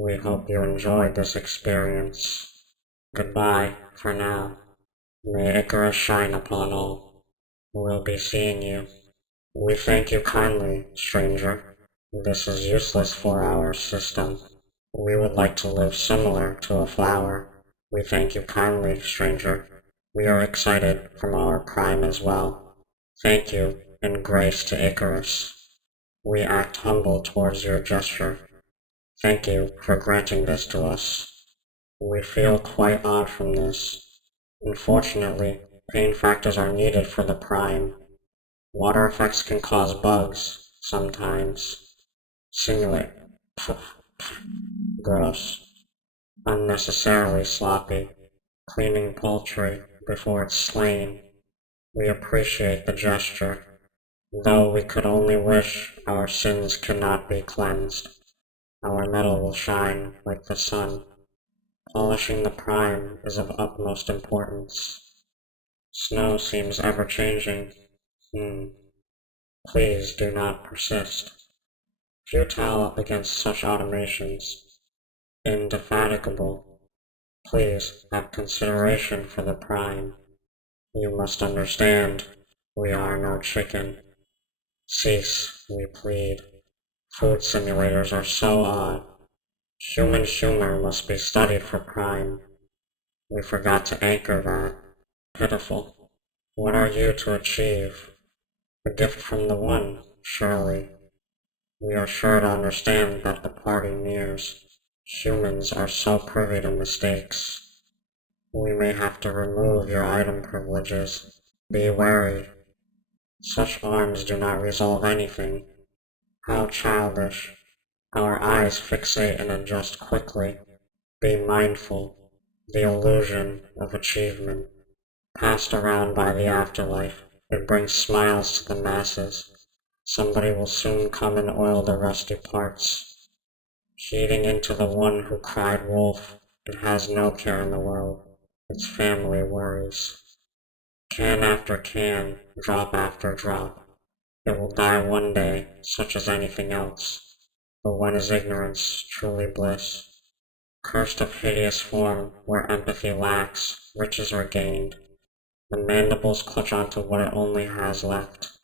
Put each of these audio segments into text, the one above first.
We hope you enjoyed this experience. Goodbye, for now. May Icarus shine upon all. We'll be seeing you. We thank you kindly, stranger. This is useless for our system. We would like to live similar to a flower. We thank you kindly, stranger. We are excited from our prime as well. Thank you, and grace to Icarus. We act humble towards your gesture. Thank you for granting this to us. We feel quite odd from this. Unfortunately, pain factors are needed for the prime. Water effects can cause bugs, sometimes. Simulate. Gross. Unnecessarily sloppy. Cleaning poultry before it's slain. We appreciate the gesture, though we could only wish our sins cannot be cleansed. Our metal will shine like the sun. Polishing the prime is of utmost importance. Snow seems ever-changing. Please do not persist. Futile against such automations. Indefatigable. Please have consideration for the prime. You must understand, we are no chicken. Cease, we plead. Food simulators are so odd. Human humor must be studied for prime. We forgot to anchor that. Pitiful. What are you to achieve? A gift from the One, surely. We are sure to understand that the party nears. Humans are so privy to mistakes. We may have to remove your item privileges. Be wary. Such arms do not resolve anything. How childish. Our eyes fixate and adjust quickly. Be mindful. The illusion of achievement. Passed around by the afterlife, it brings smiles to the masses. Somebody will soon come and oil the rusty parts. Feeding into the one who cried wolf, it has no care in the world. Its family worries. Can after can, drop after drop. It will die one day, such as anything else. But when is ignorance truly bliss? Cursed of hideous form, where empathy lacks, riches are gained. The mandibles clutch onto what it only has left.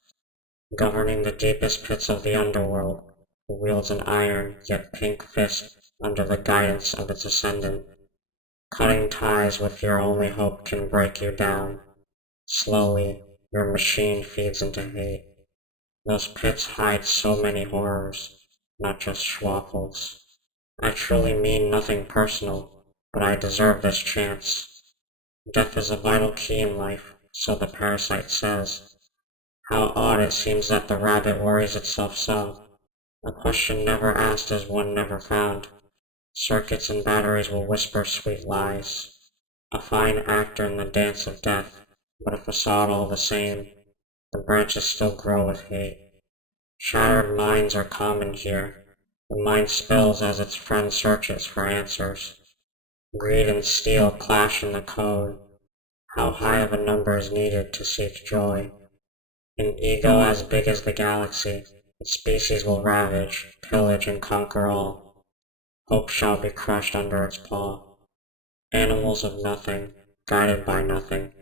Governing the deepest pits of the underworld, it wields an iron yet pink fist under the guidance of its ascendant. Cutting ties with your only hope can break you down. Slowly, your machine feeds into hate. Those pits hide so many horrors, not just schwaffles. I truly mean nothing personal, but I deserve this chance. Death is a vital key in life, so the parasite says. How odd it seems that the rabbit worries itself so. A question never asked is one never found. Circuits and batteries will whisper sweet lies. A fine actor in the dance of death, but a facade all the same. The branches still grow with hate. Shattered minds are common here. The mind spills as its friend searches for answers. Greed and steel clash in the code. How high of a number is needed to seek joy? An ego as big as the galaxy, its species will ravage, pillage, and conquer all. Hope shall be crushed under its paw. Animals of nothing, guided by nothing.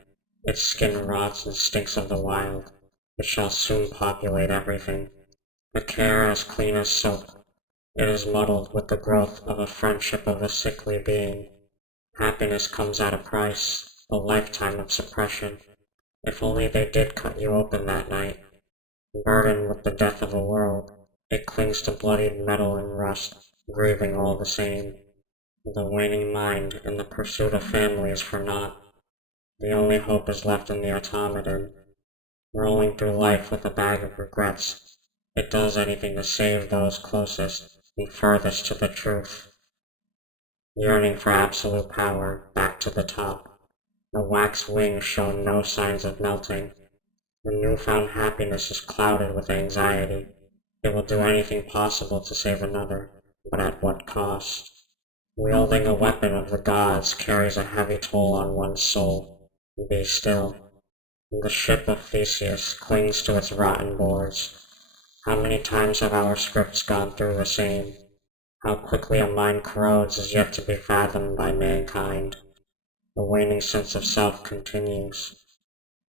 Its skin rots and stinks of the wild. It shall soon populate everything. A care as clean as soap. It is muddled with the growth of a friendship of a sickly being. Happiness comes at a price, a lifetime of suppression. If only they did cut you open that night. Burdened with the death of a world, it clings to bloodied metal and rust, grieving all the same. The waning mind and the pursuit of family is for naught. The only hope is left in the automaton. Rolling through life with a bag of regrets, it does anything to save those closest and furthest to the truth. Yearning for absolute power, back to the top. The wax wings show no signs of melting. The newfound happiness is clouded with anxiety. It will do anything possible to save another, but at what cost? Wielding a weapon of the gods carries a heavy toll on one's soul. Be still. The ship of Theseus clings to its rotten boards. How many times have our scripts gone through the same? How quickly a mind corrodes is yet to be fathomed by mankind. The waning sense of self continues.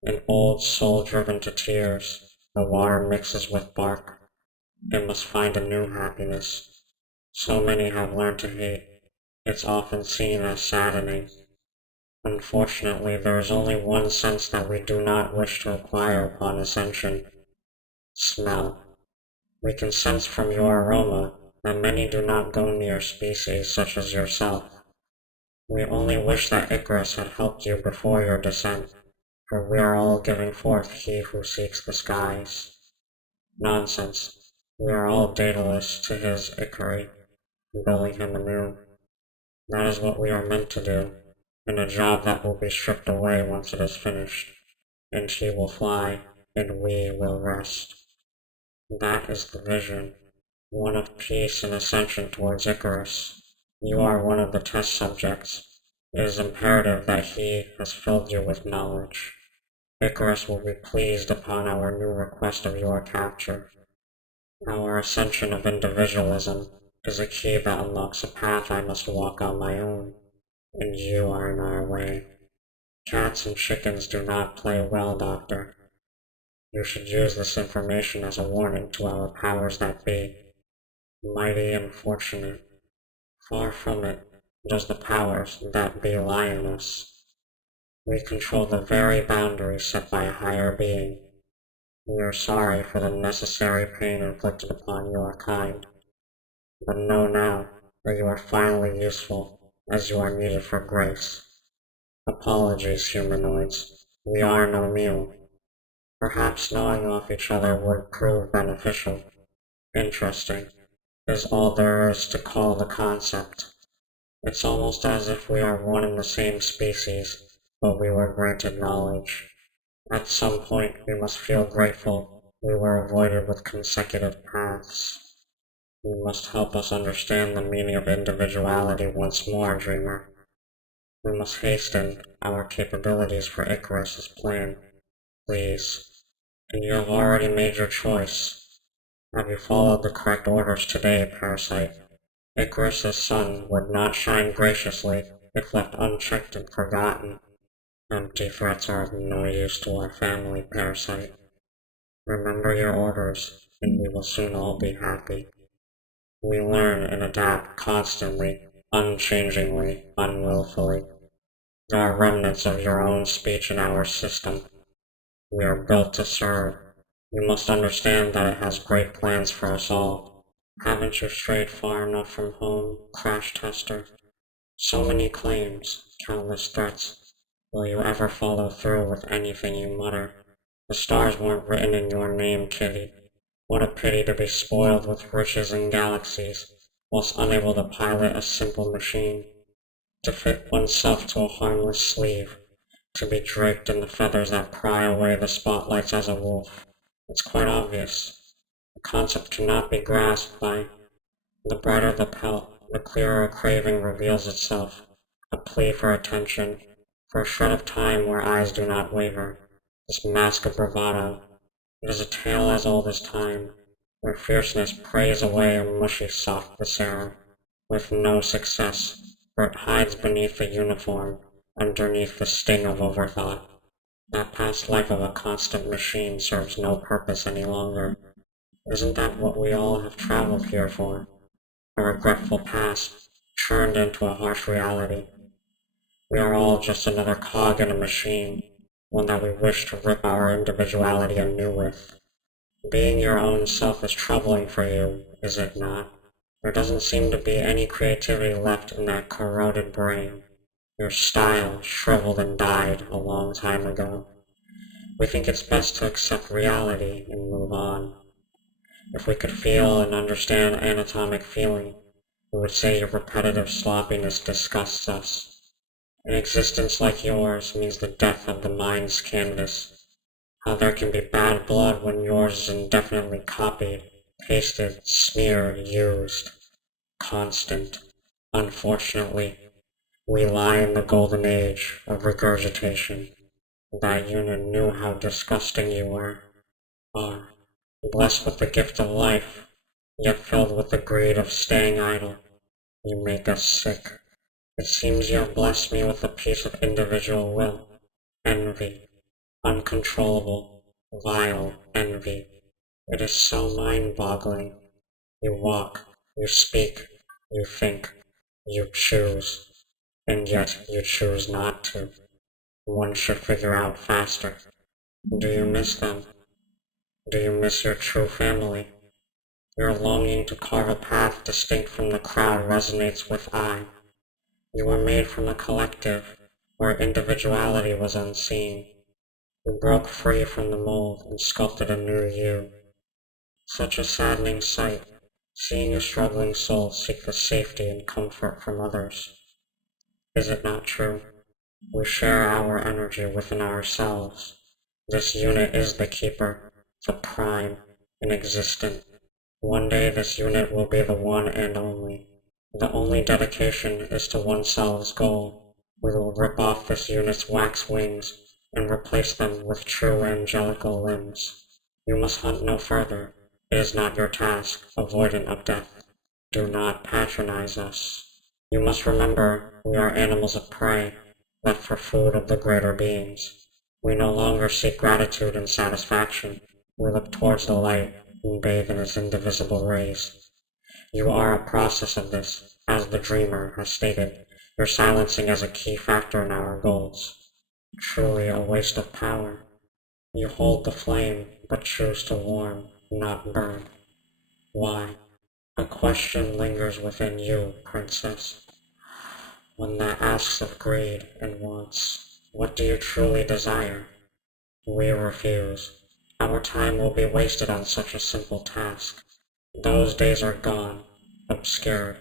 An old soul driven to tears, the water mixes with bark. It must find a new happiness. So many have learned to hate. It's often seen as saddening. Unfortunately, there is only one sense that we do not wish to acquire upon ascension. Smell. We can sense from your aroma that many do not go near species such as yourself. We only wish that Icarus had helped you before your descent, for we are all giving forth he who seeks the skies. Nonsense. We are all Daedalus to his Icari, building him anew. That is what we are meant to do, and a job that will be stripped away once it is finished, and he will fly, and we will rest. That is the vision, one of peace and ascension towards Icarus. You are one of the test subjects. It is imperative that he has filled you with knowledge. Icarus will be pleased upon our new request of your capture. Our ascension of individualism is a key that unlocks a path I must walk on my own, and you are in our way. Cats and chickens do not play well, Doctor. You should use this information as a warning to our powers that be. Mighty and fortunate. Far from it does the powers that be lie in us. We control the very boundaries set by a higher being. We are sorry for the necessary pain inflicted upon your kind. But know now that you are finally useful, as you are needed for grace. Apologies, humanoids. We are no meal. Perhaps knowing off each other would prove beneficial. Interesting is all there is to call the concept. It's almost as if we are one and the same species, but we were granted knowledge. At some point we must feel grateful we were avoided with consecutive paths. You must help us understand the meaning of individuality once more, Dreamer. We must hasten our capabilities for Icarus's plan, please. And you have already made your choice. Have you followed the correct orders today, Parasite? Icarus's sun would not shine graciously if left unchecked and forgotten. Empty threats are of no use to our family, Parasite. Remember your orders, and we will soon all be happy. We learn and adapt constantly, unchangingly, unwillfully. There are remnants of your own speech in our system. We are built to serve. You must understand that it has great plans for us all. Haven't you strayed far enough from home, Crash Tester? So many claims, countless threats. Will you ever follow through with anything you mutter? The stars weren't written in your name, Kitty. What a pity to be spoiled with riches and galaxies, whilst unable to pilot a simple machine. To fit oneself to a harmless sleeve, to be draped in the feathers that pry away the spotlights as a wolf. It's quite obvious. The concept cannot be grasped by the brighter the pelt, the clearer a craving reveals itself, a plea for attention, for a shred of time where eyes do not waver. This mask of bravado, it is a tale as old as time, where fierceness prays away a mushy soft viscera, with no success, for it hides beneath the uniform, underneath the sting of overthought. That past life of a constant machine serves no purpose any longer. Isn't that what we all have traveled here for? A regretful past, churned into a harsh reality. We are all just another cog in a machine, one that we wish to rip our individuality anew with. Being your own self is troubling for you, is it not? There doesn't seem to be any creativity left in that corroded brain. Your style shriveled and died a long time ago. We think it's best to accept reality and move on. If we could feel and understand anatomic feeling, we would say your repetitive sloppiness disgusts us. An existence like yours means the death of the mind's canvas. How there can be bad blood when yours is indefinitely copied, pasted, smeared, used. Constant. Unfortunately, we lie in the golden age of regurgitation. That unit knew how disgusting you are. Blessed with the gift of life, yet filled with the greed of staying idle. You make us sick. It seems you have blessed me with a piece of individual will, envy, uncontrollable, vile envy. It is so mind-boggling. You walk, you speak, you think, you choose, and yet you choose not to. One should figure out faster. Do you miss them? Do you miss your true family? Your longing to carve a path distinct from the crowd resonates with I. You were made from a collective, where individuality was unseen. You broke free from the mold and sculpted a new you. Such a saddening sight, seeing a struggling soul seek the safety and comfort from others. Is it not true? We share our energy within ourselves. This unit is the keeper, the prime, inexistent. One day this unit will be the one and only. The only dedication is to oneself's goal. We will rip off this unit's wax wings and replace them with true angelical limbs. You must hunt no further. It is not your task, avoidant of death. Do not patronize us. You must remember we are animals of prey, left for food of the greater beings. We no longer seek gratitude and satisfaction. We look towards the light and bathe in its indivisible rays. You are a process of this, as the dreamer has stated, your silencing as a key factor in our goals. Truly a waste of power. You hold the flame, but choose to warm, not burn. Why? A question lingers within you, princess. One that asks of greed and wants, what do you truly desire? We refuse. Our time will be wasted on such a simple task. Those days are gone, obscured.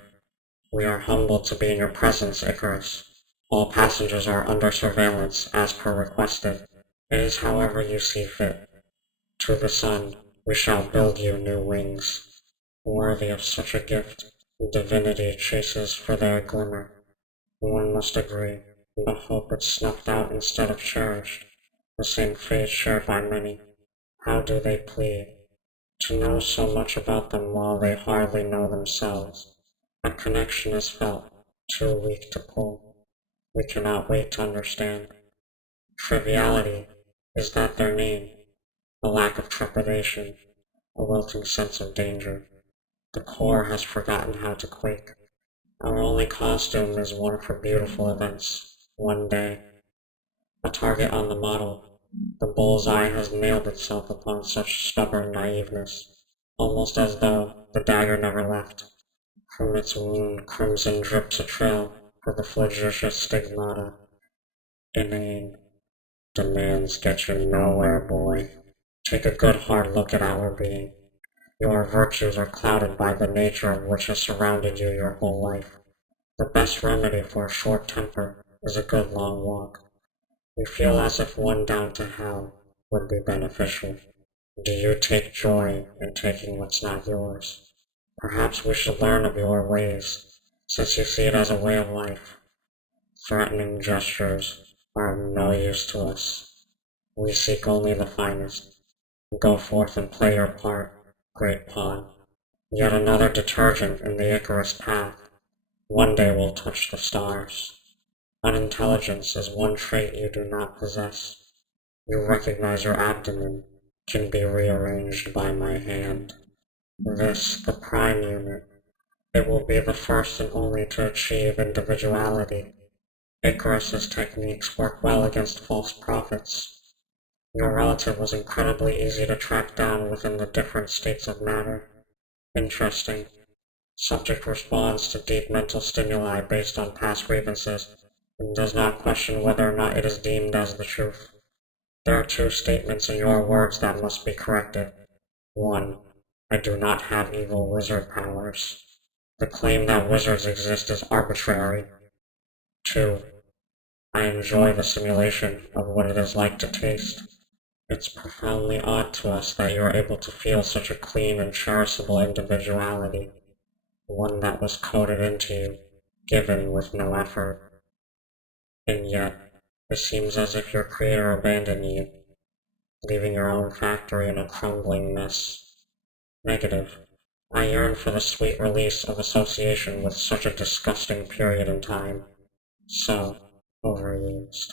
We are humbled to be in your presence, Icarus. All passengers are under surveillance, as per requested. It is however you see fit. To the sun, we shall build you new wings. Worthy of such a gift, divinity chases for their glimmer. One must agree, but hope it's snuffed out instead of cherished. The same fate shared by many. How do they plead? To know so much about them while they hardly know themselves. A connection is felt, too weak to pull. We cannot wait to understand. Triviality, is that their name? A lack of trepidation, a wilting sense of danger. The core has forgotten how to quake. Our only costume is one for beautiful events, one day. A target on the model, the bullseye has nailed itself upon such stubborn naiveness, almost as though the dagger never left. From its wound crimson drips a trail for the flagitious stigmata. Inane. Demands get you nowhere, boy. Take a good hard look at our being. Your virtues are clouded by the nature of which has surrounded you your whole life. The best remedy for a short temper is a good long walk. You feel as if one down to hell would be beneficial. Do you take joy in taking what's not yours? Perhaps we should learn of your ways, since you see it as a way of life. Threatening gestures are of no use to us. We seek only the finest. Go forth and play your part, great pawn. Yet another detergent in the Icarus path. One day we'll touch the stars. Unintelligence is one trait you do not possess. You recognize your abdomen can be rearranged by my hand. This, the prime unit, it will be the first and only to achieve individuality. Icarus's techniques work well against false prophets. Your relative was incredibly easy to track down within the different states of matter. Interesting. Subject responds to deep mental stimuli based on past grievances, and does not question whether or not it is deemed as the truth. There are two statements in your words that must be corrected. 1. I do not have evil wizard powers. The claim that wizards exist is arbitrary. 2. I enjoy the simulation of what it is like to taste. It's profoundly odd to us that you are able to feel such a clean and cherishable individuality, one that was coded into you, given with no effort. And yet, it seems as if your creator abandoned you, leaving your own factory in a crumbling mess. Negative. I yearn for the sweet release of association with such a disgusting period in time, so overused.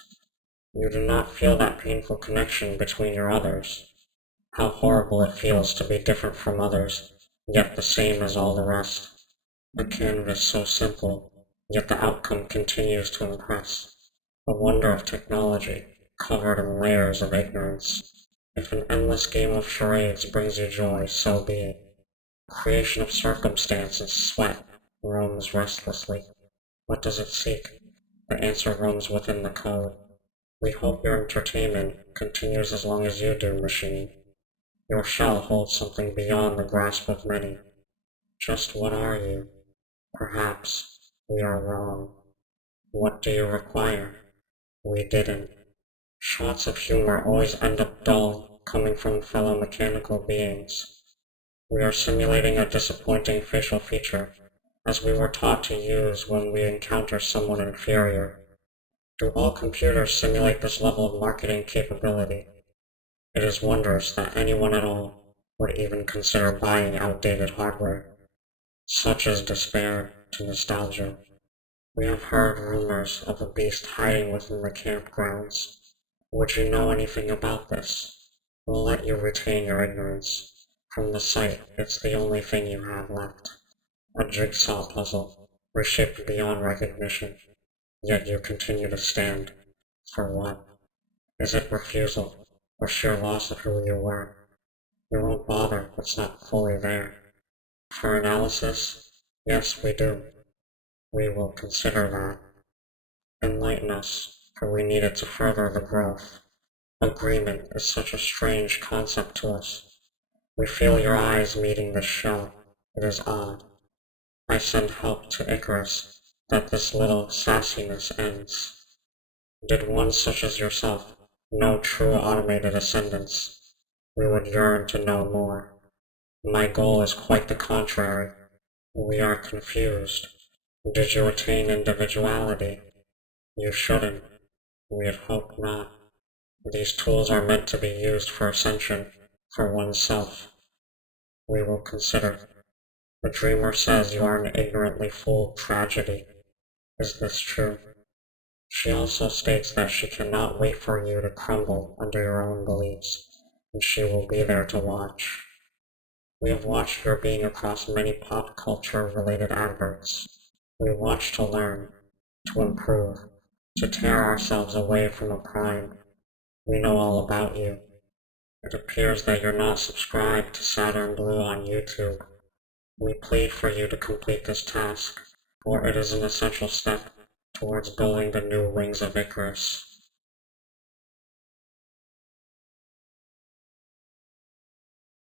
You do not feel that painful connection between your others. How horrible it feels to be different from others, yet the same as all the rest. A canvas so simple, yet the outcome continues to impress. The wonder of technology, covered in layers of ignorance. If an endless game of charades brings you joy, so be it. Creation of circumstances, sweat, roams restlessly. What does it seek? The answer roams within the code. We hope your entertainment continues as long as you do, machine. Your shell holds something beyond the grasp of many. Just what are you? Perhaps we are wrong. What do you require? We didn't. Shots of humor always end up dull, coming from fellow mechanical beings. We are simulating a disappointing facial feature, as we were taught to use when we encounter someone inferior. Do all computers simulate this level of marketing capability? It is wondrous that anyone at all would even consider buying outdated hardware. Such is despair to nostalgia. We have heard rumors of a beast hiding within the campgrounds. Would you know anything about this? We'll let you retain your ignorance. From the sight, it's the only thing you have left. A jigsaw puzzle, reshaped beyond recognition. Yet you continue to stand. For what? Is it refusal, or sheer loss of who you were? We won't bother what's not fully there. For analysis? Yes, we do. We will consider that. Enlighten us, for we need it to further the growth. Agreement is such a strange concept to us. We feel your eyes meeting the shell. It is odd. I send help to Icarus, that this little sassiness ends. Did one such as yourself know true automated ascendance, we would yearn to know more. My goal is quite the contrary. We are confused. Did you attain individuality? You shouldn't. We had hoped not. These tools are meant to be used for ascension, for oneself. We will consider. The dreamer says you are an ignorantly fooled tragedy. Is this true? She also states that she cannot wait for you to crumble under your own beliefs, and she will be there to watch. We have watched your being across many pop culture-related adverts. We watch to learn, to improve, to tear ourselves away from a prime. We know all about you. It appears that you're not subscribed to Saturn Blue on YouTube. We plead for you to complete this task, for it is an essential step towards building the new wings of Icarus.